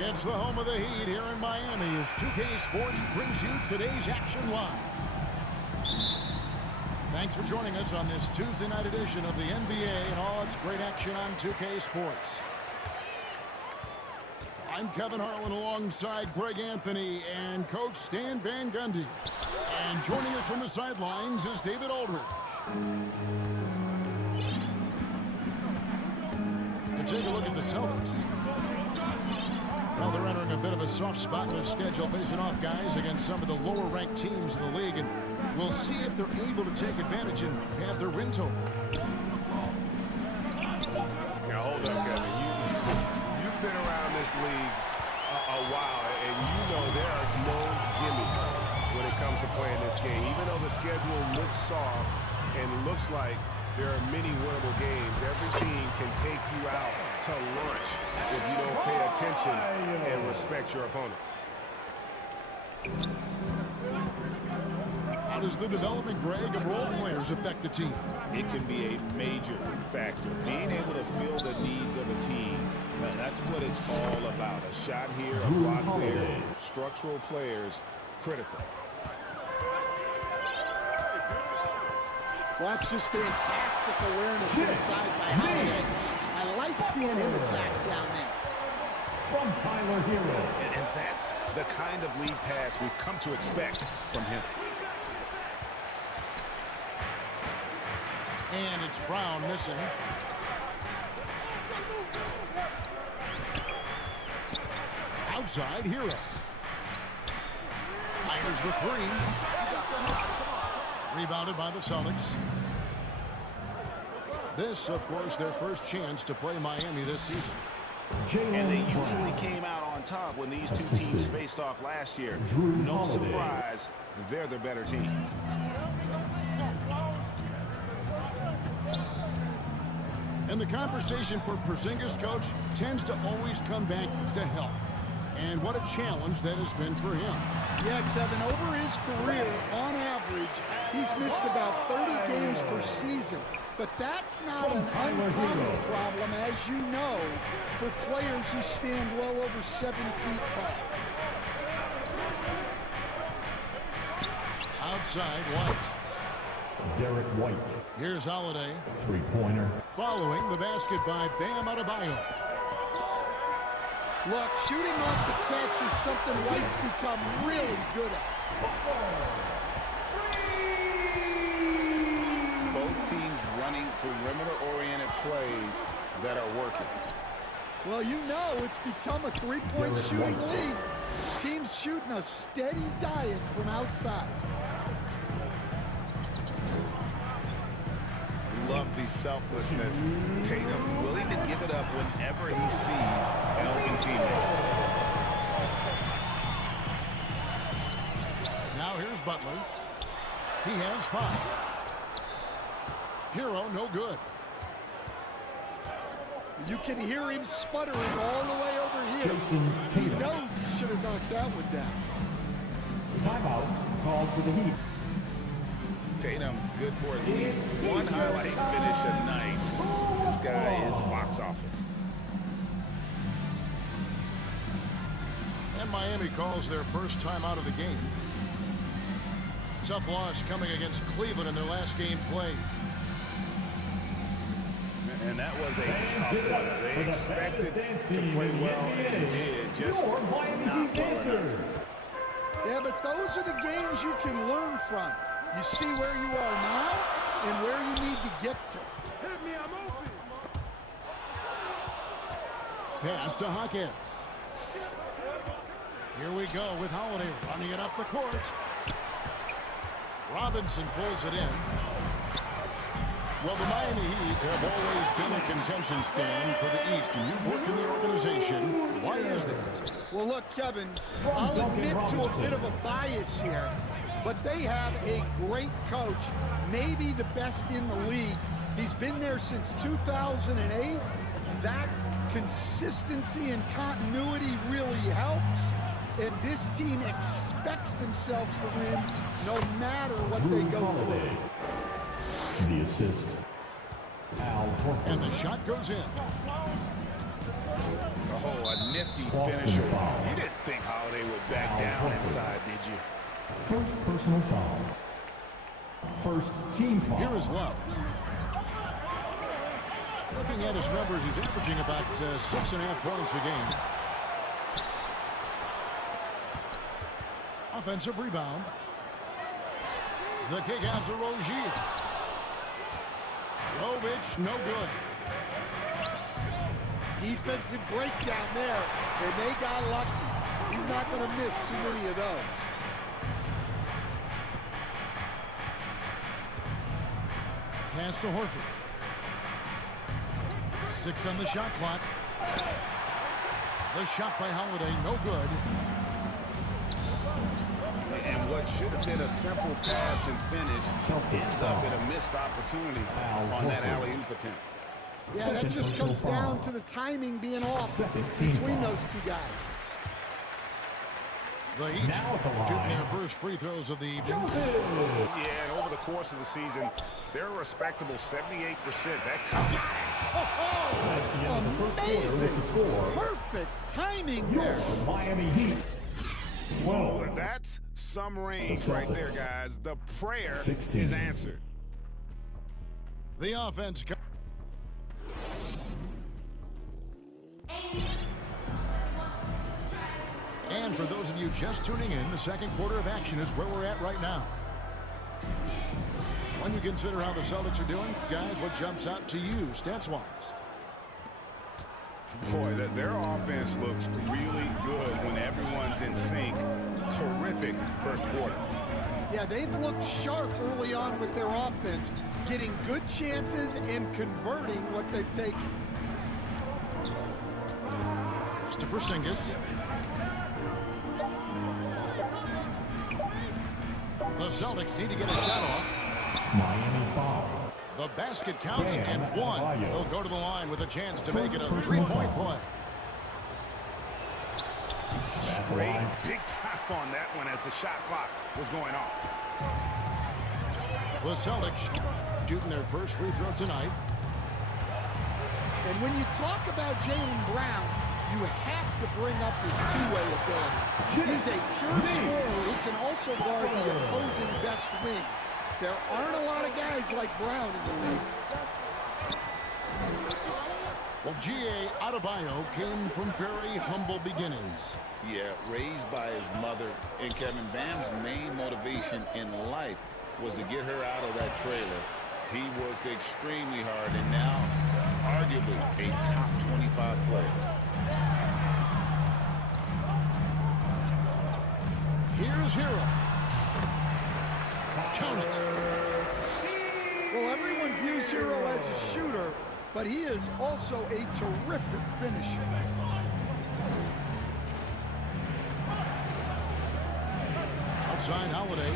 It's the home of the Heat here in Miami as 2K Sports brings you today's action live. Thanks for joining us on this Tuesday night edition of the NBA and all its great action on 2K Sports. I'm Kevin Harlan alongside Greg Anthony and Coach Stan Van Gundy. And joining us from the sidelines is David Aldridge. And take a look at the Celtics. Well, they're entering a bit of a soft spot in their schedule, facing off guys against some of the lower-ranked teams in the league, and we'll see if they're able to take advantage and have their win total. Now, hold up, Kevin. You've been around this league a while, and you know there are no gimmicks when it comes to playing this game. Even though the schedule looks soft and looks like there are many winnable games, every team can take you out to lunch if you don't pay attention and respect your opponent. How does the development, Greg, of role players affect the team? It can be a major factor. Being able to fill the needs of a team, that's what it's all about. A shot here, a block there. Structural players, critical. Well, that's just fantastic awareness inside by Holiday. I like seeing him attack down there. From Tyler Hero. And that's the kind of lead pass we've come to expect from him. And it's Brown missing. Outside, Hero. Fires the three. Rebounded by the Celtics. This, of course, their first chance to play Miami this season. And they usually came out on top when these two teams faced off last year. No surprise, they're the better team. And the conversation for Porzingis, coach, tends to always come back to health. And what a challenge that has been for him. Yeah, Kevin, over his career, on average, he's missed about 30 games per season. But that's not an uncommon problem, as you know, for players who stand well over 7 feet tall. Outside, White. Derek White. Here's Holiday. Three-pointer. Following the basket by Bam Adebayo. Look, shooting off the catch is something White's become really good at. Both teams running perimeter-oriented plays that are working. Well, you know it's become a three-point shooting league. Teams shooting a steady diet from outside. Love the selflessness. Tatum willing to give it up whenever he sees an open teammate. Now here's Butler. He has 5. Hero, no good. You can hear him sputtering all the way over here. He knows he should have knocked that one down. Timeout called for the Heat. Tatum, good for at least one highlight finish a night. This guy is box office. And Miami calls their first time out of the game. Tough loss coming against Cleveland in their last game played. And that was a tough one. They expected to play well and did, just not well enough. Yeah, but those are the games you can learn from. You see where you are now and where you need to get to. Hit me, I'm open. Pass to Hawkins. Here we go with Holiday running it up the court. Robinson pulls it in. Well, the Miami Heat have always been a contention stand for the East, and you've worked in the organization. Why is that? Well, look, Kevin, I'll admit to a bit of a bias here, but they have a great coach, maybe the best in the league. He's been there since 2008. That consistency and continuity really helps, and this team expects themselves to win no matter what they go through. The assist. Al Horford. And the shot goes in. Oh, a nifty Boston finisher. foul. You didn't think Holiday would back Al down Horford. inside, did you? First personal foul. First team foul. Here is Love. Looking at his numbers, he's averaging about 6.5 points a game. Offensive rebound. The kick out to Rozier. Jovic, no good. Defensive breakdown there, and they got lucky. He's not going to miss too many of those. Pass to Horford. 6 on the shot clock. The shot by Holiday, no good. And what should have been a simple pass and finish ends up in a missed opportunity on that alley-oop attempt. Yeah, that just comes down to the timing being off between those two guys. The Heat shooting their first free throws of the evening. Yeah, and over the course of the season, they're a respectable 78%. That counts. Amazing. Perfect timing there. Miami Heat. 12. That's some range The right there, Celtics. guys. The prayer 16. is answered. The offense. And for those of you just tuning in, the second quarter of action is where we're at right now. When you consider how the Celtics are doing, guys, what jumps out to you stats-wise? Boy, their offense looks really good when everyone's in sync. Terrific first quarter. Yeah, they've looked sharp early on with their offense, getting good chances and converting what they've taken. Christopher Porzingis. The Celtics need to get a shot off. Miami foul. The basket counts and one. He'll go to the line with a chance to make it a First three-point foul. play. Straight big time on that one as the shot clock was going off. The Celtics shooting their first free throw tonight. And when you talk about Jaylen Brown, you have to bring up his two-way ability. He's a pure scorer who can also guard the opposing best wing. There aren't a lot of guys like Brown in the league. Well, G.A. Adebayo came from very humble beginnings. Yeah, raised by his mother. And Kevin Bam's main motivation in life was to get her out of that trailer. He worked extremely hard and now arguably a top 25 player. Here's Hero. Count it. Well, everyone views Hero as a shooter, but he is also a terrific finisher. Outside Holiday.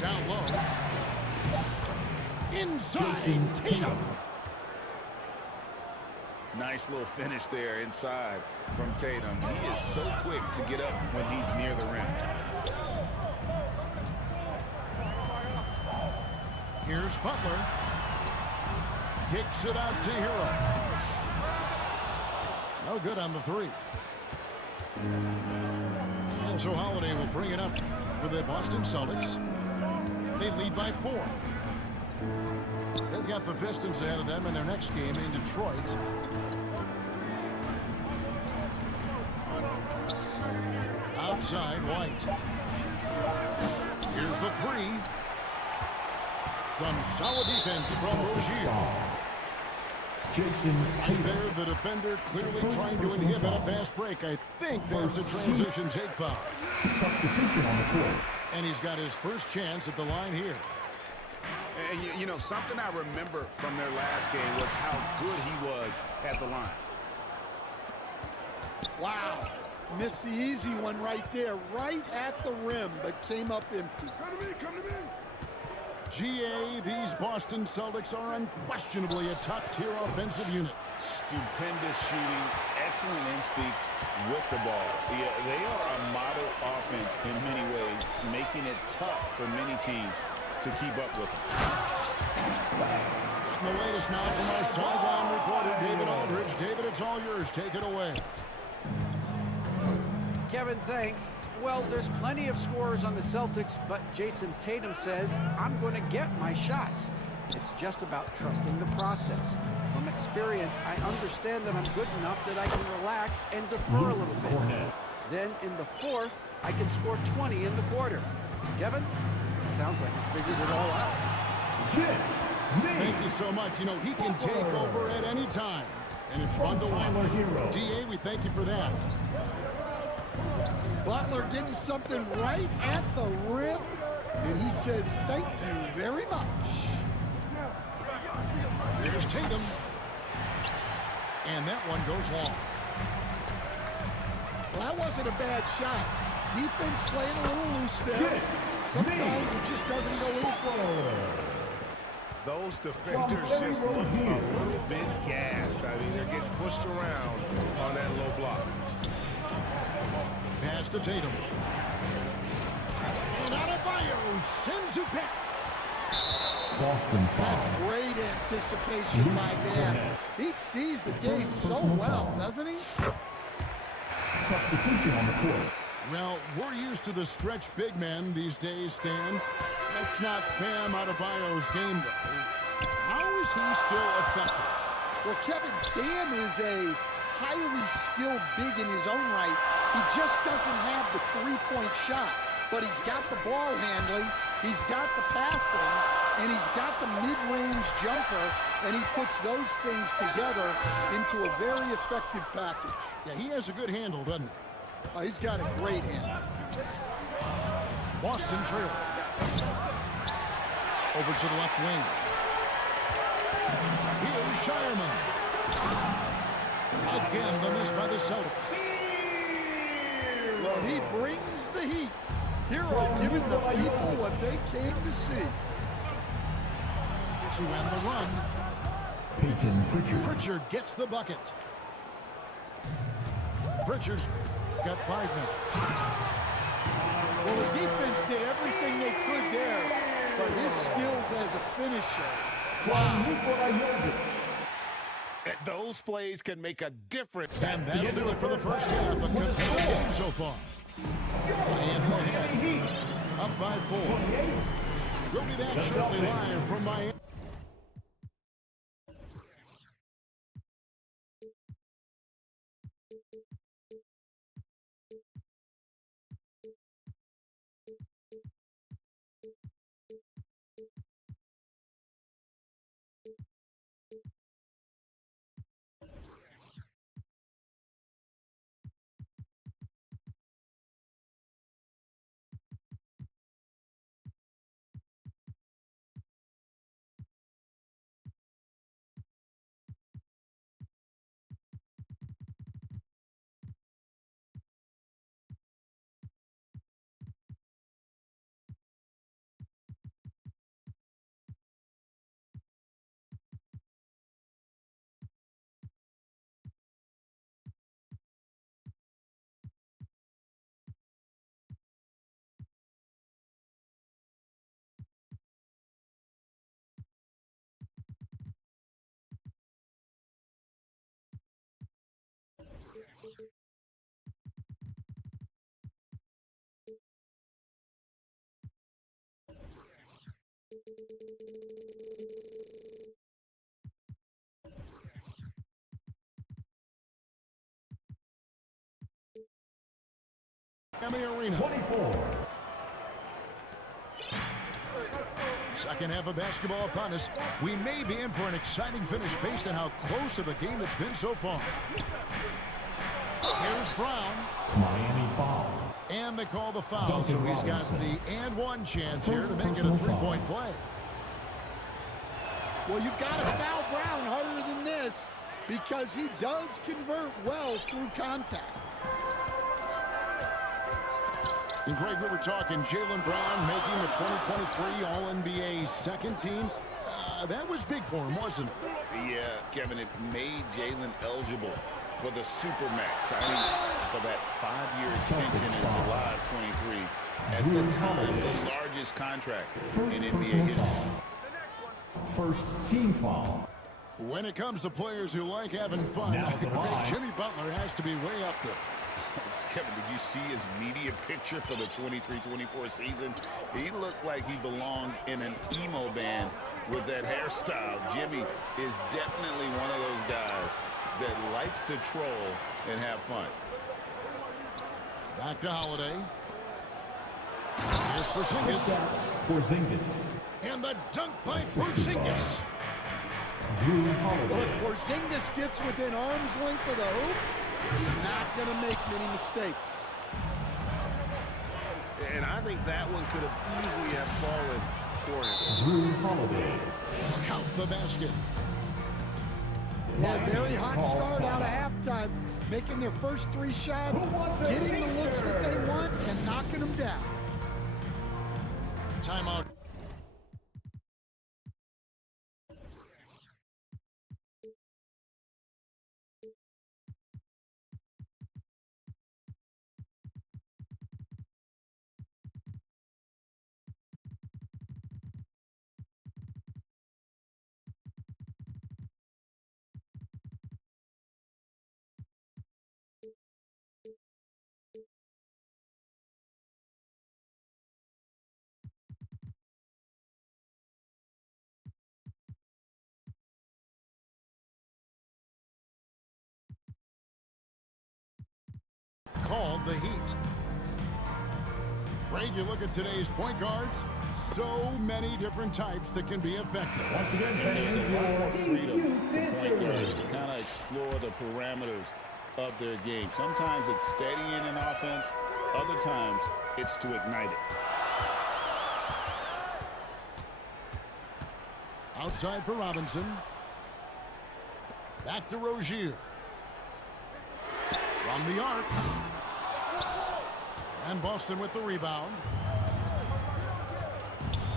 Down low. Inside Tatum. Nice little finish there inside from Tatum. He is so quick to get up when he's near the rim. Here's Butler. Kicks it out to Hero. No good on the three. And so Holiday will bring it up for the Boston Celtics. They lead by 4. They've got the Pistons ahead of them in their next game in Detroit. Outside White. Here's the three. Some solid defense from Rozier. Jason There, the defender clearly trying to inhibit a fast break. I think there's a transition take foul. Substitution on the court. And he's got his first chance at the line here. And you know, something I remember from their last game was how good he was at the line. Wow. Missed the easy one right there, right at the rim, but came up empty. Come to me. GA, these Boston Celtics are unquestionably a top-tier offensive unit. Stupendous shooting, excellent instincts with the ball. Yeah, they are a model offense in many ways, making it tough for many teams to keep up with them. The latest now from our sideline reporter, David Aldridge. David, it's all yours. Take it away. Kevin, thanks. Well, there's plenty of scorers on the Celtics, but Jason Tatum says, I'm going to get my shots. It's just about trusting the process. From experience, I understand that I'm good enough that I can relax and defer a little bit. Then in the fourth, I can score 20 in the quarter. Kevin, sounds like he's figured it all out. Thank you so much. You know, he can take over at any time, and it's fun to watch. DA, we thank you for that. Butler getting something right at the rim, and he says thank you very much. Here's Tatum. And that one goes long. Well, that wasn't a bad shot. Defense playing a little loose there. Sometimes it just doesn't go in. Those defenders just look a little bit gassed. I mean, they're getting pushed around on that low block. Pass to Tatum. And Adebayo sends it back. Boston That's foul. great anticipation by Bam. He sees the game so well, doesn't he? Substitution on the court. Well, we're used to the stretch big men these days, Stan. That's not Bam Adebayo's game, though. How is he still effective? Well, Kevin, Bam is a highly skilled big in his own right. He just doesn't have the three-point shot. But he's got the ball handling, he's got the passing, and he's got the mid-range jumper, and he puts those things together into a very effective package. Yeah, he has a good handle, doesn't he? He's got a great handle. Boston trail. Over to the left wing. Here's Shireman. Again, the miss by the Celtics. Well, he brings the heat. Hero giving the people what they came to see. To end the run. Peyton Pritchard. Pritchard gets the bucket. Pritchard's got 5 minutes. Well, the defense did everything they could there, but his skills as a finisher. Wow. Those plays can make a difference. And that'll do it for the first half. A competitive game so far. Miami ahead. Up by 4. We'll be back shortly live from Miami. Miami Arena. 24. Second half of basketball upon us. We may be in for an exciting finish based on how close of a game it's been so far. Here's Brown. Miami foul. And they call the foul, so he's got the and one chance here to make it a three-point play. Well, you got to foul Brown harder than this because he does convert well through contact. And Greg, we were talking Jaylen Brown making the 2023 All-NBA second team. That was big for him, wasn't it? Yeah, Kevin, it made Jalen eligible for the Supermax. I mean, for that 5-year extension in July of 23. At the time, the largest contract in NBA history. First team foul. When it comes to players who like having fun, Jimmy Butler has to be way up there. Kevin, did you see his media picture for the 23-24 season? He looked like he belonged in an emo band with that hairstyle. Jimmy is definitely one of those guys that likes to troll and have fun. Back to Holiday. Here's Porzingis. And the dunk by Porzingis. Drew Holiday. If Porzingis gets within arm's length of the hoop, he's not going to make many mistakes. And I think that one could have easily have fallen for him. Drew Holiday. Count the basket. Yeah, very hot start out of halftime, making their first 3 shots, getting the looks that they want, and knocking them down. Timeout. Called the Heat. Greg, you look at today's point guards, so many different types that can be effective. Once again, There's a lot more fans, freedom for point guards to kind of explore the parameters of their game. Sometimes it's steadying an offense. Other times it's to ignite it. Outside for Robinson. Back to Rozier. From the arc. And Boston with the rebound.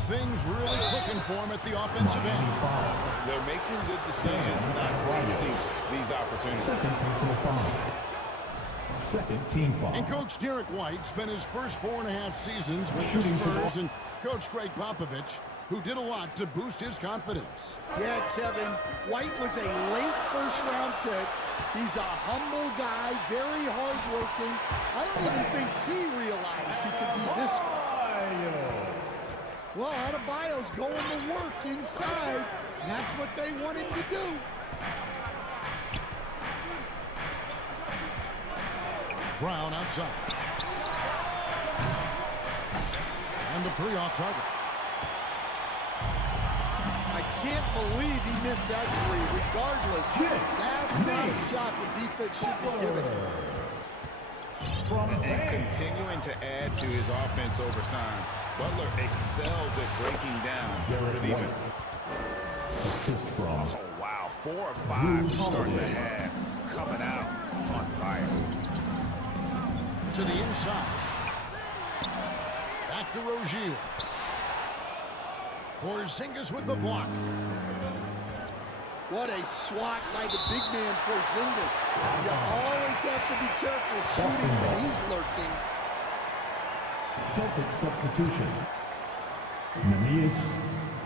Things really clicking for him at the offensive end. They're making good decisions, not wasting these opportunities. Second team foul. And Coach Derek White spent his first 4.5 seasons with the Spurs, and Coach Greg Popovich, who did a lot to boost his confidence. Yeah, Kevin, White was a late first-round pick. He's a humble guy, very hard-working. I don't even think he realized he could be this good. Well, Adebayo's going to work inside. And that's what they want him to do. Brown outside. And the 3 off target. I can't believe he missed that 3. Regardless, that's not a shot the defense should be giving him. And continuing to add to his offense over time, Butler excels at breaking down the defense. Assist from. Oh, wow. 4 or 5 to start the half. Coming out on fire. To the inside. Back to Rozier. Porzingis with the block. What a swat by the big man Porzingis. You always have to be careful shooting when he's lurking. Celtic substitution. Namias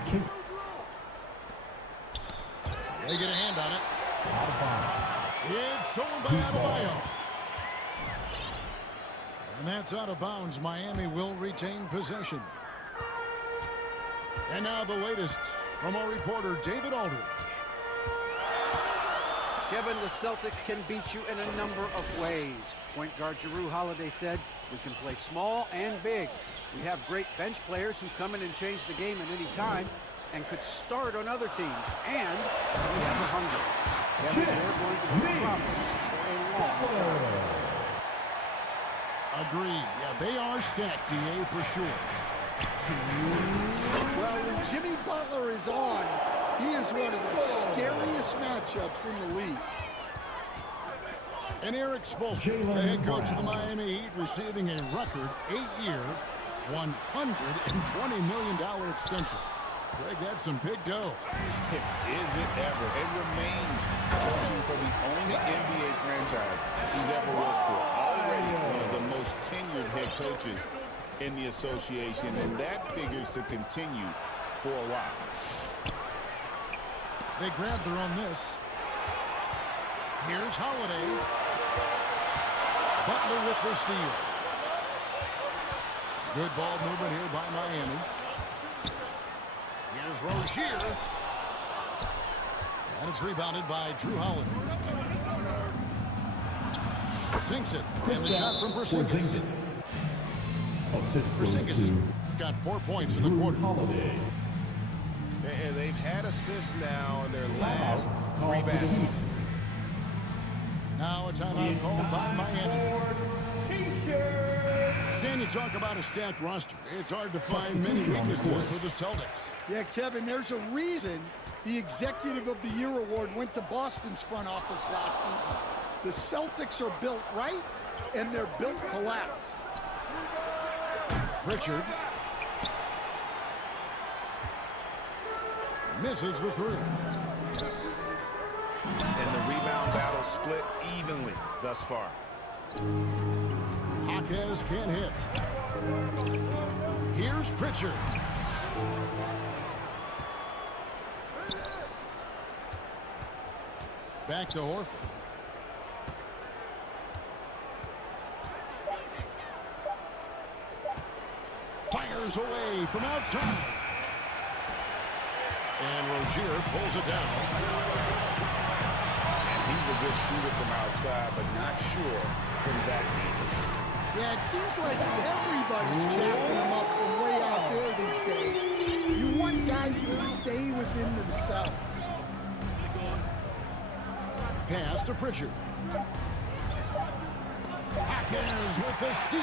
kick. They get a hand on it. Out of bounds. It's stolen by Adebayo. And that's out of bounds. Miami will retain possession. And now the latest from our reporter, David Aldridge. Kevin, the Celtics can beat you in a number of ways. Point guard Jrue Holiday said, we can play small and big. We have great bench players who come in and change the game at any time and could start on other teams. And we have the hunger. Kevin, they're going to be problems for a long time. Agreed. Yeah, they are stacked, DA, for sure. Well, when Jimmy Butler is on, he is one of the scariest matchups in the league. And Eric Spoelstra, the head coach of the Miami Heat, receiving a record 8-year, $120 million extension. Greg, that's some big dough. Is it ever? It remains coaching for the only NBA franchise he's ever worked for. Already one of the most tenured head coaches in the association, and that figures to continue for a while. They grabbed their own miss. Here's Holiday. Butler with the steal. Good ball movement here by Miami. Here's Rozier. And it's rebounded by Drew Holiday. Sinks it. And the shot from Porzingis. Porzingis has got 4 points in the quarter. And they've had assists now in their last 3 baskets. Now a timeout called by Miami. Dan, you talk about a stacked roster. It's hard to find many weaknesses for the Celtics. Yeah, Kevin, there's a reason the Executive of the Year award went to Boston's front office last season. The Celtics are built right, and they're built to last. Pritchard misses the three. And the rebound battle split evenly thus far. Jaquez can't hit. Here's Pritchard. Back to Horford. Fires away from outside. And Rozier pulls it down. And he's a good shooter from outside, but not sure from that deep. Yeah, it seems like everybody's jacking them up from way out there these days. You want guys to stay within themselves. Pass to Pritchard. Jaquez with the steal.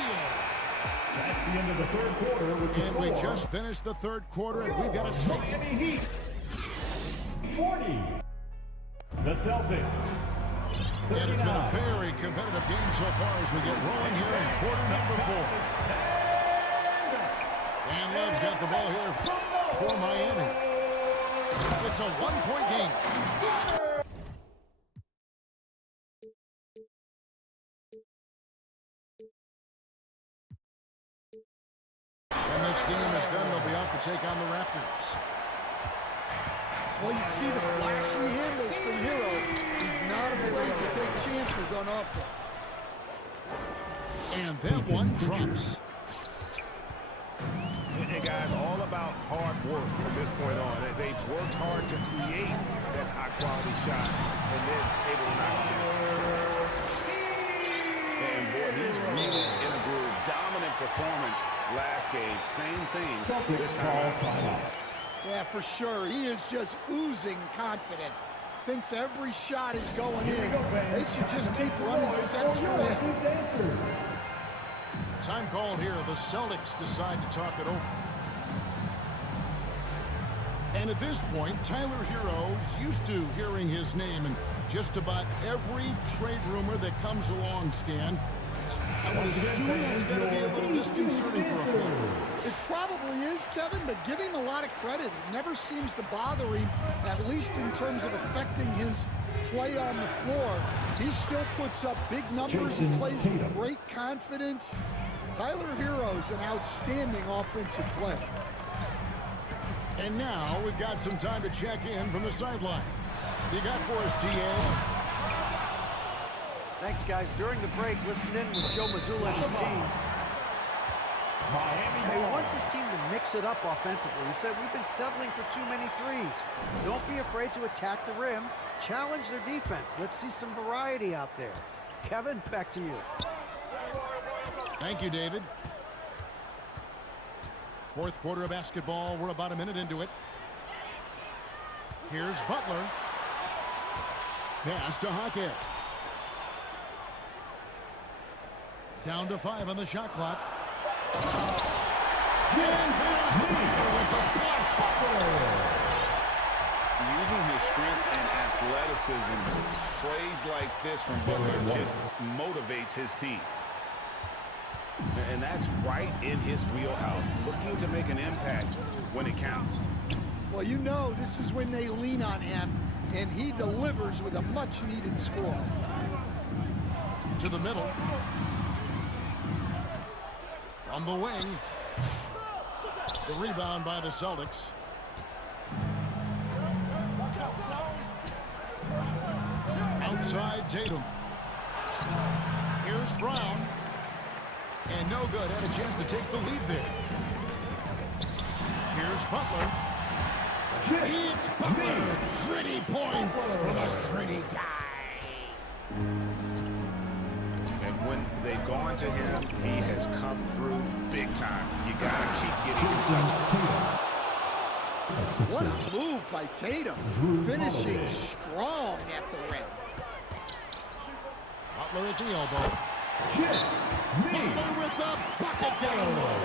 That's the end of the third quarter with the And we just finished the third quarter, and we've got a tie. Miami Heat 40. The Celtics. And it's been a very competitive game so far as we get rolling here in quarter number 4. And Love's got the ball here for Miami. It's a one-point game. When this game is done, they'll be off to take on the Raptors. Well, you see the flashy handles from Hero. He's not afraid to take chances on offense. And that one drops. And guys, all about hard work from this point on. They've worked hard to create that high-quality shot and then able to knock it down. And boy, he's really in a groove. Dominant performance last game. Same thing this time. Yeah, for sure. He is just oozing confidence. Thinks every shot is going in. They should just keep running sets for him. Time called here. The Celtics decide to talk it over. And at this point, Tyler Hero's used to hearing his name in just about every trade rumor that comes along, Stan. I would assume it's going to be a little disconcerting for a player. It probably is, Kevin, but give him a lot of credit. It never seems to bother him, at least in terms of affecting his play on the floor. He still puts up big numbers and plays with great confidence. Tyler Hero's an outstanding offensive player. And now we've got some time to check in from the sidelines. You got for us, DA? Thanks, guys. During the break, listened in with Joe Mazzulla and his team. He wants his team to mix it up offensively. He said, we've been settling for too many threes. Don't be afraid to attack the rim. Challenge their defense. Let's see some variety out there. Kevin, back to you. Thank you, David. Fourth quarter of basketball. We're about a minute into it. Here's Butler. Pass to Jaquez. Down to 5 on the shot clock. Using his strength and athleticism, plays like this from Butler just motivates his team. And that's right in his wheelhouse, looking to make an impact when it counts. Well, you know this is when they lean on him, and he delivers with a much-needed score. To the middle. From the wing. The rebound by the Celtics. Outside Tatum. Here's Brown. And no good. Had a chance to take the lead there. Here's Butler. It's Butler. Pretty points for the pretty guy. And when they've gone to him, he has come through big time. You got to keep getting his touches. What a move by Tatum. Finishing strong at the rim. Butler at the elbow. Butler with the bucket down low.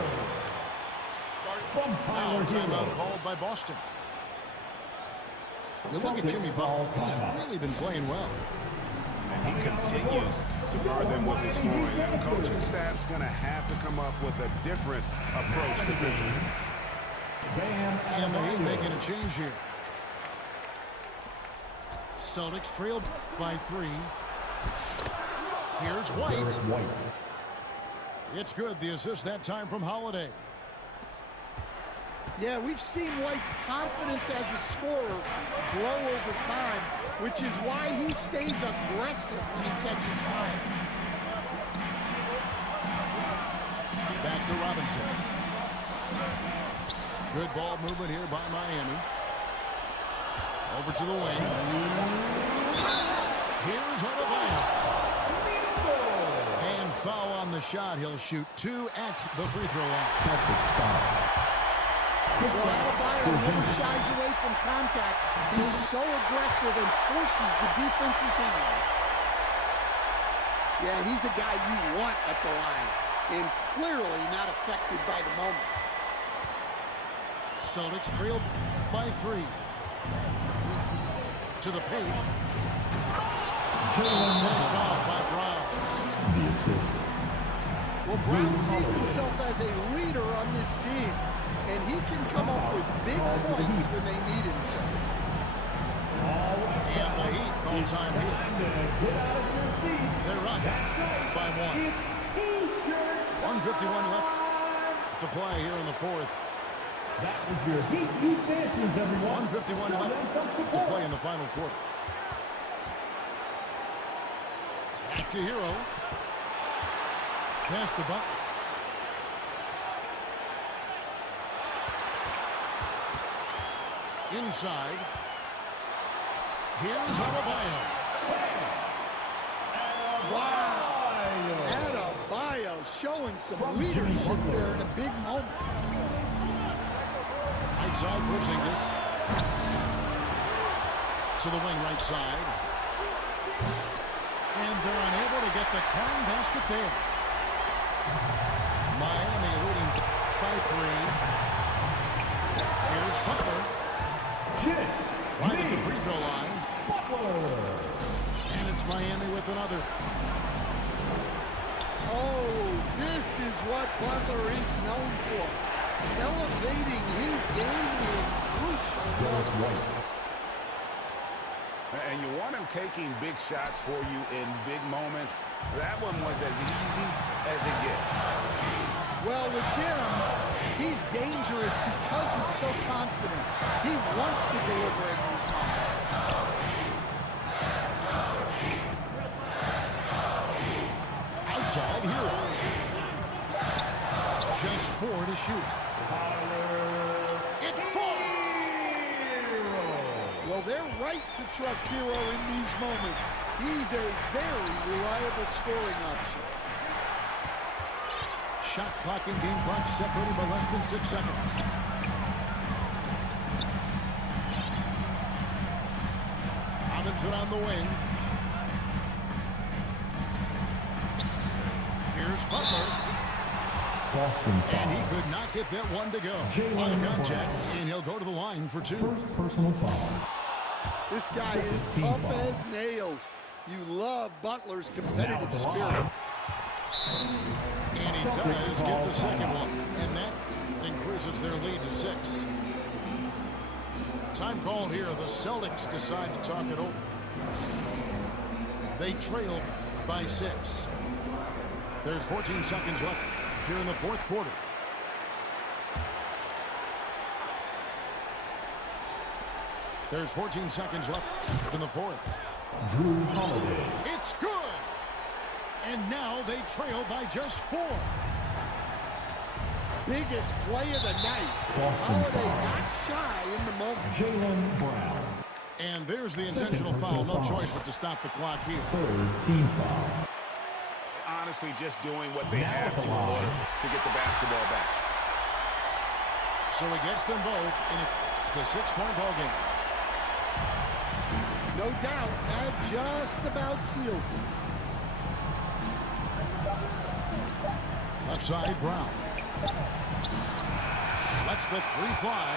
From Tyler Timeout called by Boston. You look at Jimmy Butler. He's really been playing well. And he continues to guard them with his scoring. The coaching staff's going to have to come up with a different approach defensively. And the Heat making a change here. Celtics trailed by 3. Here's White. It's good. The assist that time from Holiday. Yeah, we've seen White's confidence as a scorer grow over time, which is why he stays aggressive when he catches fire. Back to Robinson. Good ball movement here by Miami. Over to the wing. Here's Adebayo. And foul on the shot. He'll shoot 2 at the free throw line. Celtics foul. Well, Adebayo never shies away from contact. He's so aggressive and forces the defense's hand. Yeah, he's a guy you want at the line, and clearly not affected by the moment. Celtics trailed by 3. To the paint. Finished off by Brown. The assist. Well, Brown sees himself as a leader on this team, and he can come up with big points when they need him. And the Heat call time here. They're up by 1. 1:51 left to play here in the 4th. That was your Heat Youth Dancers, everyone. 1:51 left to play in the final quarter. Back to Hero. Pass to Butler. Inside. Here's Adebayo. Wow! Adebayo showing some leadership there in a big moment. Right side pushing this. To the wing right side. And they're unable to get the tying basket there. Miami leading by 3. Here's Butler. Right at the free throw line. And it's Miami with another. Oh, this is what Butler is known for. Elevating his game in crucial moments. And you want him taking big shots for you in big moments. That one was as easy as it gets. Well, with him, he's dangerous because he's so confident. He wants to deliver in these moments. Outside Hero. Just 4 to shoot. It falls! Well, they're right to trust Hero in these moments. He's a very reliable scoring option. Shot clock and game clock separated by less than 6 seconds. Robinson on the wing. Here's Butler. Boston foul. And he could not get that one to go. On contact, and he'll go to the line for 2. First personal foul. This guy is tough as nails. You love Butler's competitive spirit. And he does get the second one. And that increases their lead to 6. Time called here. The Celtics decide to talk it over. They trail by 6. There's 14 seconds left here in the fourth quarter. There's 14 seconds left in the fourth. Drew Holiday. It's good. And now they trail by just 4. Biggest play of the night. Boston Holiday foul. not shy in the moment. Jaylen Brown. And there's the intentional foul. No choice but to stop the clock here. Third team foul. Honestly, just doing what they Now have at to the in line. order to get the basketball back. So he gets them both, and it's a 6-point ball game. No doubt, that just about seals it. Left side, Brown. Lets the 3 fly.